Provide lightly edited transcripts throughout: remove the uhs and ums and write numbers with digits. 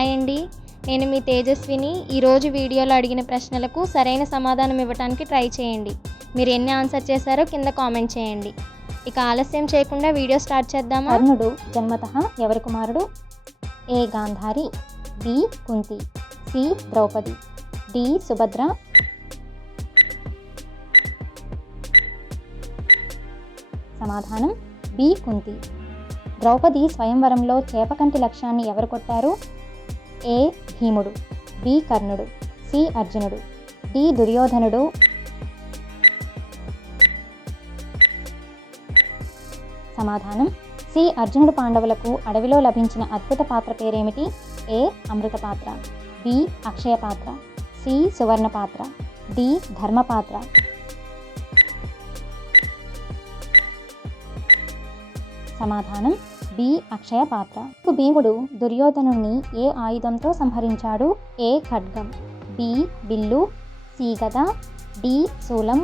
Hi అండి, నేను మీ తేజస్విని. ఈరోజు వీడియోలో అడిగిన ప్రశ్నలకు సరైన సమాధానం ఇవ్వడానికి ట్రై చేయండి. మీరు ఎన్ని ఆన్సర్ చేశారో కింద కామెంట్ చేయండి. ఇక ఆలస్యం చేయకుండా వీడియో స్టార్ట్ చేద్దామా? కర్ణుడు జన్మతః ఎవరి కుమారుడు? A Gandhari, B Kunti, C Draupadi, D Subhadra. సమాధానం బి కుంతి. ద్రౌపది స్వయంవరంలో చేపకంటి లక్ష్యాన్ని ఎవరు కొట్టారు? ఏ భీముడు, బి కర్ణుడు, సి అర్జునుడు, డి దుర్యోధనుడు. సమాధానం సి అర్జునుడు. పాండవులకు అడవిలో లభించిన అద్భుత పాత్ర పేరేమిటి? ఏ అమృత పాత్ర, బి అక్షయ పాత్ర, సి సువర్ణ పాత్ర, డి ధర్మ పాత్ర. సమాధానం బి అక్షయ పాత్ర. భీముడు దుర్యోధనుణ్ణి ఏ ఆయుధంతో సంహరించాడు? ఏ ఖడ్గం, బి బిల్లు, సి గద, డి శూలం.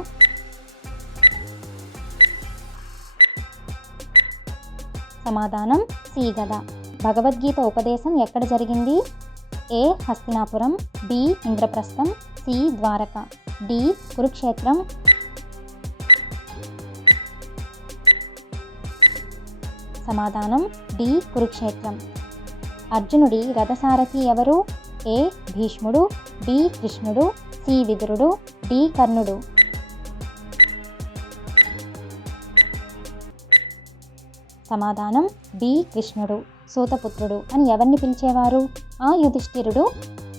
సమాధానం సి గద. భగవద్గీత ఉపదేశం ఎక్కడ జరిగింది? A Hastinapuram, B Indraprastham, C Dwarka, D Kurukshetra. సమాధానం డి కురుక్షేత్రం. అర్జునుడి రథసారథి ఎవరు? ఏ భీష్ముడు, బి కృష్ణుడు, సి విదురుడు, డి కర్ణుడు. సమాధానం బి కృష్ణుడు. సూతపుత్రుడు అని ఎవరిని పిలిచేవారు? ఆ యుధిష్ఠిరుడు,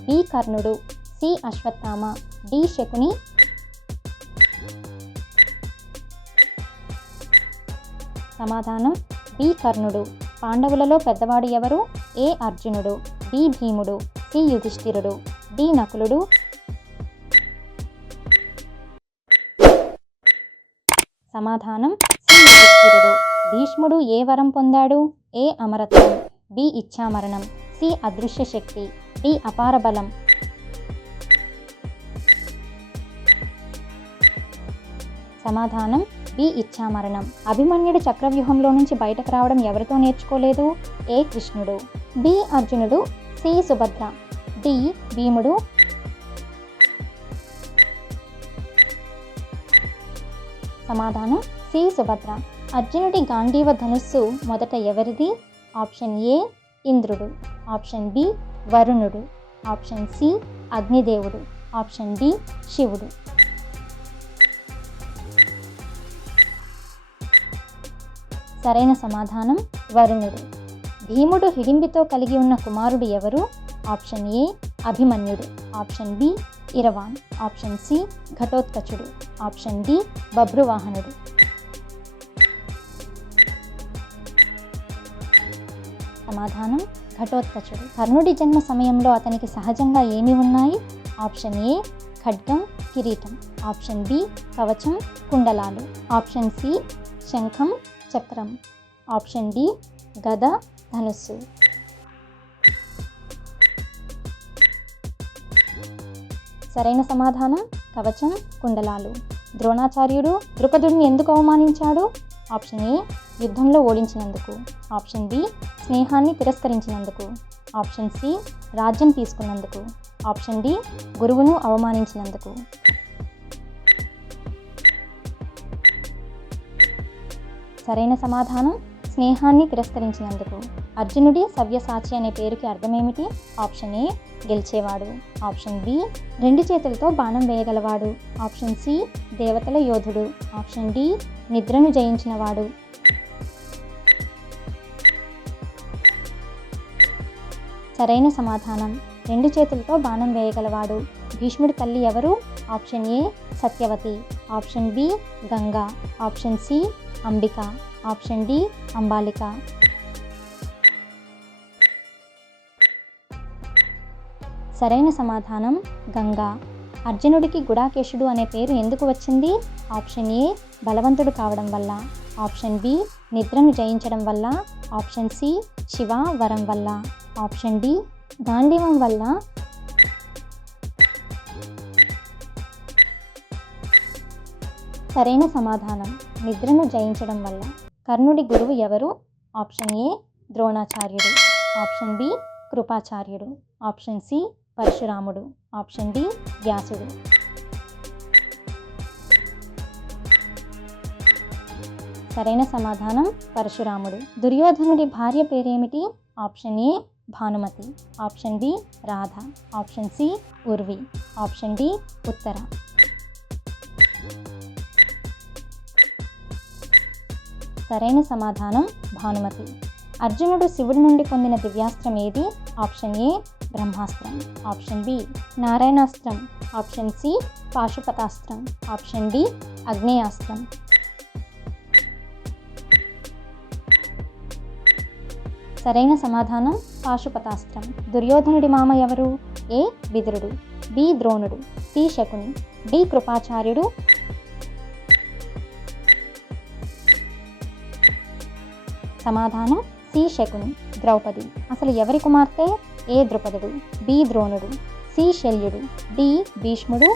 బి కర్ణుడు, సి అశ్వత్థామ, డి శకుని. సమాధానం బి కర్ణుడు. పాండవులలో పెద్దవాడు ఎవరు? ఏ అర్జునుడు, బి భీముడు, సి యుధిష్ఠిరుడు, డి నకులుడు. సమాధానం సి యుధిష్ఠిరుడు. భీష్ముడు ఏ వరం పొందాడు? ఏ అమరత్వం, బి ఇచ్ఛామరణం, సి అదృశ్య శక్తి, డి అపార బలం. సమాధానం బి ఇచ్ఛామరణం. అభిమన్యుడు చక్రవ్యూహంలో నుంచి బయటకు రావడం ఎవరితో నేర్చుకోలేదు? ఏ కృష్ణుడు, బి అర్జునుడు, సి సుభద్ర, డి భీముడు. సమాధానం సి సుభద్ర. అర్జునుడి గాంధీవ ధనుస్సు మొదట ఎవరిది? ఆప్షన్ ఏ ఇంద్రుడు, ఆప్షన్ బి వరుణుడు, ఆప్షన్ సి అగ్నిదేవుడు, ఆప్షన్ డి శివుడు. సరైన సమాధానం వరుణుడు. భీముడు హిడింబితో కలిగి ఉన్న కుమారుడు ఎవరు? ఆప్షన్ ఏ అభిమన్యుడు, option B Iravan, option C ఘటోత్కచుడు, ఆప్షన్ డి బభ్రువాహనుడు. సమాధానం ఘటోత్కచుడు. కర్ణుడి జన్మ సమయంలో అతనికి సహజంగా ఏమి ఉన్నాయి? ఆప్షన్ ఏ ఖడ్గం, కిరీటం, ఆప్షన్ బి కవచం, కుండలాలు, ఆప్షన్ సి శంఖం, చక్రం, ఆప్షన్ డి గద, ధనుస్సు. సరైన సమాధానం కవచం, కుండలాలు. ద్రోణాచార్యుడు ద్రుపదుడిని ఎందుకు అవమానించాడు? ఆప్షన్ ఏ యుద్ధంలో ఓడించినందుకు, ఆప్షన్ బి స్నేహాన్ని తిరస్కరించినందుకు, ఆప్షన్ సి రాజ్యం తీసుకున్నందుకు, ఆప్షన్ డి గురువును అవమానించినందుకు. సరైన సమాధానం స్నేహాన్ని తిరస్కరించినందుకు. అర్జునుడి సవ్యసాచి అనే పేరుకి అర్థమేమిటి? ఆప్షన్ ఏ గెలిచేవాడు, ఆప్షన్ బి రెండు చేతులతో బాణం వేయగలవాడు, ఆప్షన్ సి దేవతల యోధుడు, ఆప్షన్ డి నిద్రను జయించినవాడు. సరైన సమాధానం రెండు చేతులతో బాణం వేయగలవాడు. భీష్ముడి తల్లి ఎవరు? Option A Satyavati, option B Ganga, option C Ambika, option D Ambalika. సరైన సమాధానం గంగా. అర్జునుడికి గుడాకేశుడు అనే పేరు ఎందుకు వచ్చింది? ఆప్షన్ ఏ బలవంతుడు కావడం వల్ల, ఆప్షన్ బి నిద్రను జయించడం వల్ల, ఆప్షన్ సి శివ వరం వల్ల, ఆప్షన్ డి గాంధీవం వల్ల. సరైన సమాధానం నిద్రను జయించడం వల్ల. కర్ణుడి గురువు ఎవరు? ఆప్షన్ ఏ ద్రోణాచార్యుడు, ఆప్షన్ బి కృపాచార్యుడు. ఆప్షన్ సి పరశురాముడు. ఆప్షన్ డి వ్యాసుడు. సరైన సమాధానం పరశురాముడు. దుర్యోధనుడి భార్య పేరేమిటి? Option A Bhanumati. Option B Radha. Option C Urvi. Option D Uttara. సరైన సమాధానం భానుమతి. అర్జునుడు శివుడి నుండి పొందిన దివ్యాస్త్రం ఏది? ఆప్షన్ ఏ బ్రహ్మాస్త్రం. ఆప్షన్ బి నారాయణాస్త్రం. ఆప్షన్ సి పాశుపతాస్త్రం. ఆప్షన్ డి అగ్నేయాస్త్రం. సరైన సమాధానం పాశుపతాస్త్రం. దుర్యోధనుడి మామ ఎవరు? ఏ విదురుడు. బి ద్రోణుడు. సి శకుని. డి కృపాచార్యుడు. సమాధానం సి శకుని. ద్రౌపది. అసలు ఎవరి కుమార్తె? ఏ ద్రుపదుడు. బి ద్రోణుడు. సి శల్యుడు. డి భీష్ముడు.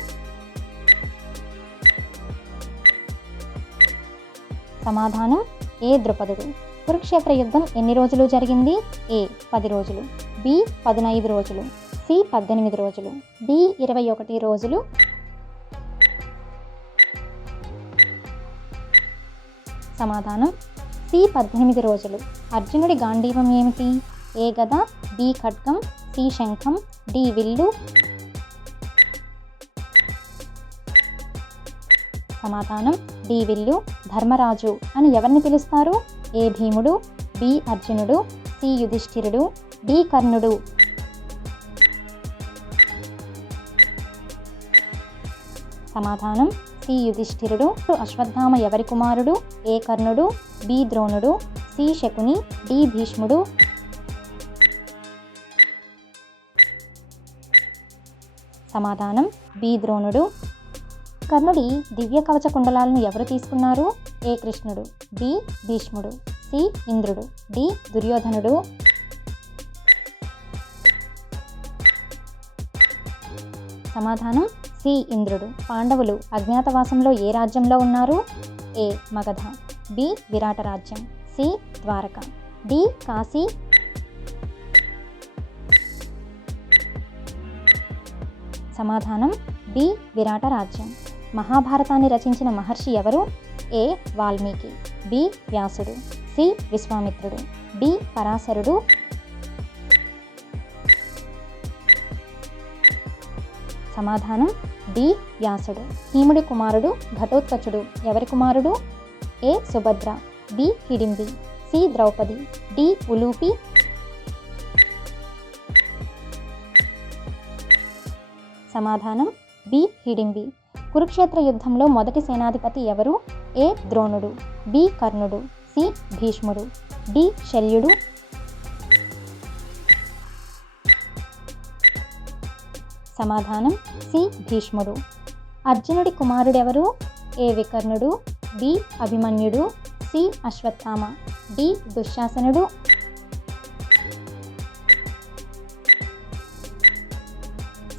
సమాధానం ఏ ద్రుపదుడు. కురుక్షేత్ర యుద్ధం ఎన్ని రోజులు జరిగింది? ఏ 10 రోజులు. బి 15 రోజులు. సి 18 రోజులు. డి 21 రోజులు. సమాధానం సి 18 రోజులు. అర్జునుడి గాంధీవం ఏమిటి? ఏ గద. బి ఖడ్గం. సి శంఖం. డి విల్లు. సమాధానం డి విల్లు. ధర్మరాజు అని ఎవరిని పిలుస్తారు? ఏ భీముడు. బి అర్జునుడు. సి యుధిష్ఠిరుడు. డి కర్ణుడు. సమాధానం సి యుధిష్ఠిరుడు. అశ్వత్థామ ఎవరి కుమారుడు? ఏ కర్ణుడు. బి ద్రోణుడు. సి శకుని. డి భీష్ముడు. సమాధానం బి ద్రోణుడు. కర్ణుడి దివ్య కవచ కుండలాలను ఎవరు తీసుకున్నారు? ఏ కృష్ణుడు. బి భీష్ముడు. సి ఇంద్రుడు. డి దుర్యోధనుడు. సమాధానం సి ఇంద్రుడు. పాండవులు అజ్ఞాతవాసంలో ఏ రాజ్యంలో ఉన్నారు? ఏ మగధ. బి విరాట రాజ్యం. సి ద్వారక. డి కాశీ. సమాధానం బి విరాట రాజ్యం. మహాభారతాన్ని రచించిన మహర్షి ఎవరు? ఏ వాల్మీకి. బి వ్యాసుడు. సి విశ్వామిత్రుడు. డి పరాశరుడు. సమాధానం డి వ్యాసుడు. భీముడి కుమారుడు ఘటోత్కచుడు ఎవరి కుమారుడు? A Subhadra. B Hidimbi. C Draupadi. D Ulupi. సమాధానం బి హిడింబి. కురుక్షేత్ర యుద్ధంలో మొదటి సేనాధిపతి ఎవరు? ఏ ద్రోణుడు. బి కర్ణుడు. సి భీష్ముడు. డి శల్యుడు. సమాధానం సి భీష్ముడు. అర్జునుడి కుమారుడెవరు? ఏ వికర్ణుడు. బి అభిమన్యుడు. సి అశ్వత్థామ. డి దుశ్శాసనుడు.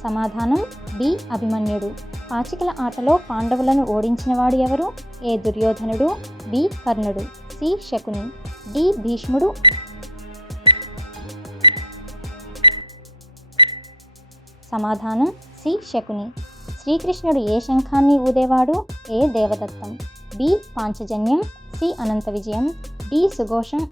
సమాధానం బి అభిమన్యుడు. పాచికల ఆటలో పాండవులను ఓడించినవాడు ఎవరు? ఏ దుర్యోధనుడు. బి కర్ణుడు. సి శకుని. డి భీష్ముడు. సమాధానం సి శకుని. శ్రీకృష్ణుడు ఏ శంఖాన్ని ఊదేవాడు? ఏ దేవదత్తం. బి పాంచజన్యం. సి అనంత విజయం. డి సుఘోషం.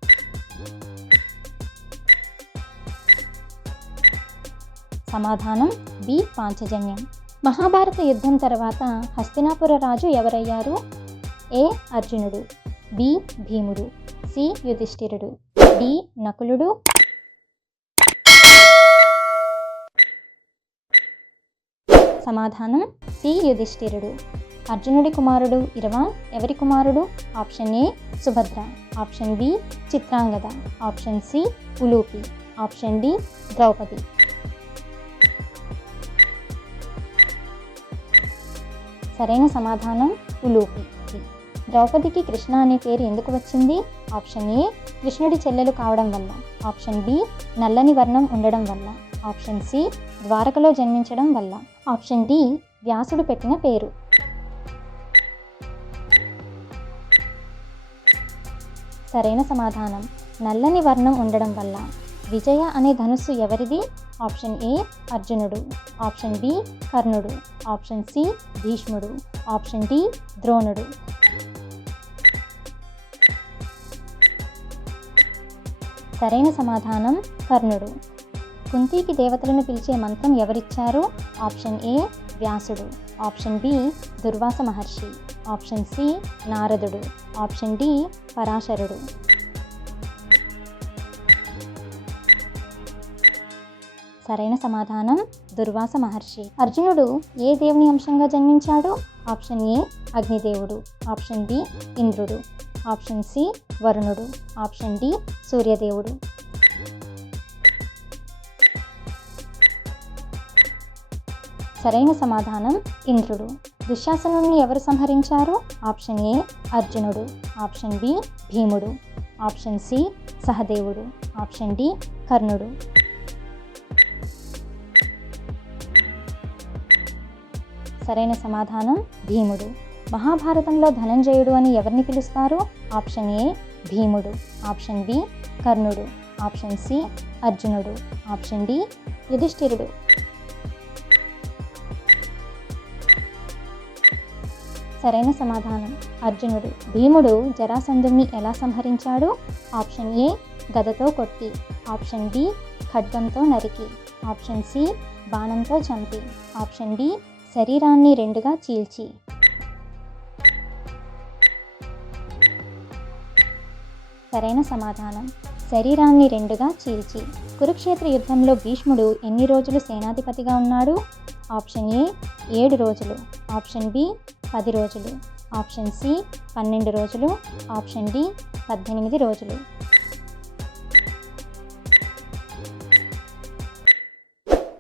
సమాధానం బి పాంచజన్యం. మహాభారత యుద్ధం తర్వాత హస్తినాపుర రాజు ఎవరయ్యారు? ఏ అర్జునుడు. బి భీముడు. సి యుధిష్ఠిరుడు. డి నకులుడు. సమాధానం సి యుధిష్ఠిరుడు. అర్జునుడి కుమారుడు ఇరవాన్ ఎవరి కుమారుడు? Option A Subhadra. Option B Chitrangada. Option C Ulupi. Option D Draupadi. సరైన సమాధానం ఉలూపి. ద్రౌపదికి కృష్ణ అనే పేరు ఎందుకు వచ్చింది? ఆప్షన్ ఏ కృష్ణుడి చెల్లెలు కావడం వల్ల. ఆప్షన్ బి నల్లని వర్ణం ఉండడం వల్ల. ఆప్షన్ సి ద్వారకలో జన్మించడం వల్ల. ఆప్షన్ డి వ్యాసుడు పెట్టిన పేరు. సరైన సమాధానం నల్లని వర్ణం ఉండడం వల్ల. విజయ అనే ధనుస్సు ఎవరిది? ఆప్షన్ ఏ అర్జునుడు, ఆప్షన్ బి కర్ణుడు, ఆప్షన్ సి భీష్ముడు, ఆప్షన్ డి ద్రోణుడు. సరైన సమాధానం కర్ణుడు. కుంతికి దేవతలను పిలిచే మంత్రం ఎవరిచ్చారు? ఆప్షన్ ఏ వ్యాసుడు, ఆప్షన్ బి దుర్వాస మహర్షి, ఆప్షన్ సి నారదుడు, ఆప్షన్ డి పరాశరుడు. సరైన సమాధానం దుర్వాస మహర్షి. అర్జునుడు ఏ దేవుని అంశంగా జన్మించాడు? ఆప్షన్ ఏ అగ్నిదేవుడు, ఆప్షన్ బి ఇంద్రుడు, ఆప్షన్ సి వరుణుడు, ఆప్షన్ డి సూర్యదేవుడు. సరైన సమాధానం ఇంద్రుడు. దుశ్శాసనుడిని ఎవరు సంహరించారు? ఆప్షన్ ఏ అర్జునుడు, ఆప్షన్ బి భీముడు, ఆప్షన్ సి సహదేవుడు, ఆప్షన్ డి కర్ణుడు. సరైన సమాధానం భీముడు. మహాభారతంలో ధనంజయుడు అని ఎవరిని పిలుస్తారు? ఆప్షన్ ఏ భీముడు, ఆప్షన్ బి కర్ణుడు, ఆప్షన్ సి అర్జునుడు, ఆప్షన్ డి యుధిష్ఠిరుడు. సరైన సమాధానం అర్జునుడు. భీముడు జరాసంధుని ఎలా సంహరించాడు? ఆప్షన్ ఏ గదతో కొట్టి, ఆప్షన్ బి ఖడ్గంతో నరికి, ఆప్షన్ సి బాణంతో చంపి, ఆప్షన్ డి శరీరాన్ని రెండుగా చీల్చి. సరైన సమాధానం శరీరాన్ని రెండుగా చీల్చి. కురుక్షేత్ర యుద్ధంలో భీష్ముడు ఎన్ని రోజులు సేనాధిపతిగా ఉన్నాడు? ఆప్షన్ ఏ 7 రోజులు, ఆప్షన్ బి 10 రోజులు, ఆప్షన్ సి 12 రోజులు, ఆప్షన్ డి 18 రోజులు.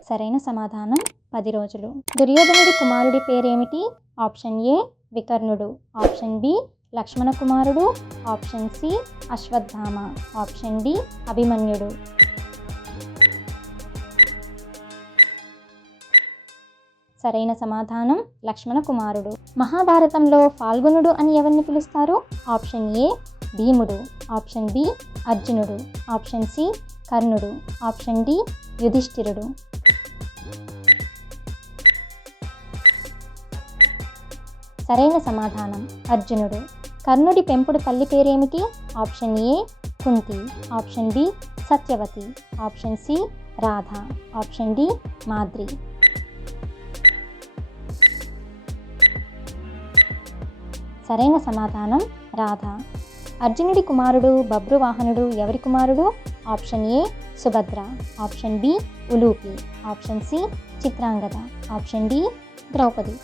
సరైన సమాధానం 10 రోజులు. దుర్యోధనుడి కుమారుడి పేరేమిటి? ఆప్షన్ ఏ వికర్ణుడు, ఆప్షన్ బి లక్ష్మణ కుమారుడు, option C Ashwatthama, option D అభిమన్యుడు. సరైన సమాధానం లక్ష్మణ కుమారుడు. మహాభారతంలో ఫాల్గుణుడు అని ఎవరిని పిలుస్తారు? ఆప్షన్ ఏ భీముడు, ఆప్షన్ బి అర్జునుడు, ఆప్షన్ సి కర్ణుడు, ఆప్షన్ డి యుధిష్ఠిరుడు. సరైన సమాధానం అర్జునుడు. కర్ణుడి పెంపుడు తల్లి పేరేమిటి? Option A Kunti, option B Satyavati, option C Radha, option D Madri. సరైన సమాధానం రాధ. అర్జునుడి కుమారుడు బభ్రువాహనుడు ఎవరి కుమారుడు? Option A Subhadra, option B Ulupi, option C Chitrangada, option D Draupadi.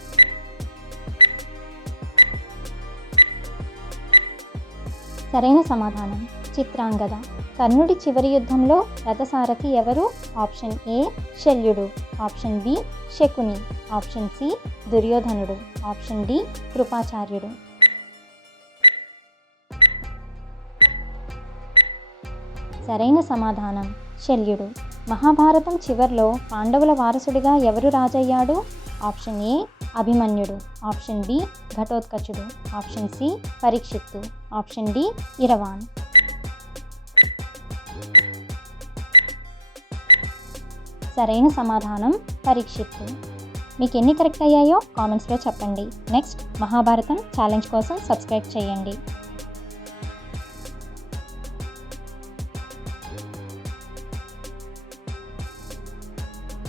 సరైన సమాధానం చిత్రాంగద. కర్ణుడి చివరి యుద్ధంలో రథసారథి ఎవరు? ఆప్షన్ ఏ శల్యుడు, option B Shakuni, option C దుర్యోధనుడు, ఆప్షన్ డి కృపాచార్యుడు. సరైన సమాధానం శల్యుడు. మహాభారతం చివర్లో పాండవుల వారసుడిగా ఎవరు రాజయ్యాడు? ఆప్షన్ ఏ అభిమన్యుడు, ఆప్షన్ బి ఘటోత్కచుడు, option C Parikshit, option D Iravan. సరైన సమాధానం పరీక్షిత్తు. మీకు ఎన్ని కరెక్ట్ అయ్యాయో కామెంట్స్లో చెప్పండి. నెక్స్ట్ మహాభారతం ఛాలెంజ్ కోసం సబ్స్క్రైబ్ చేయండి.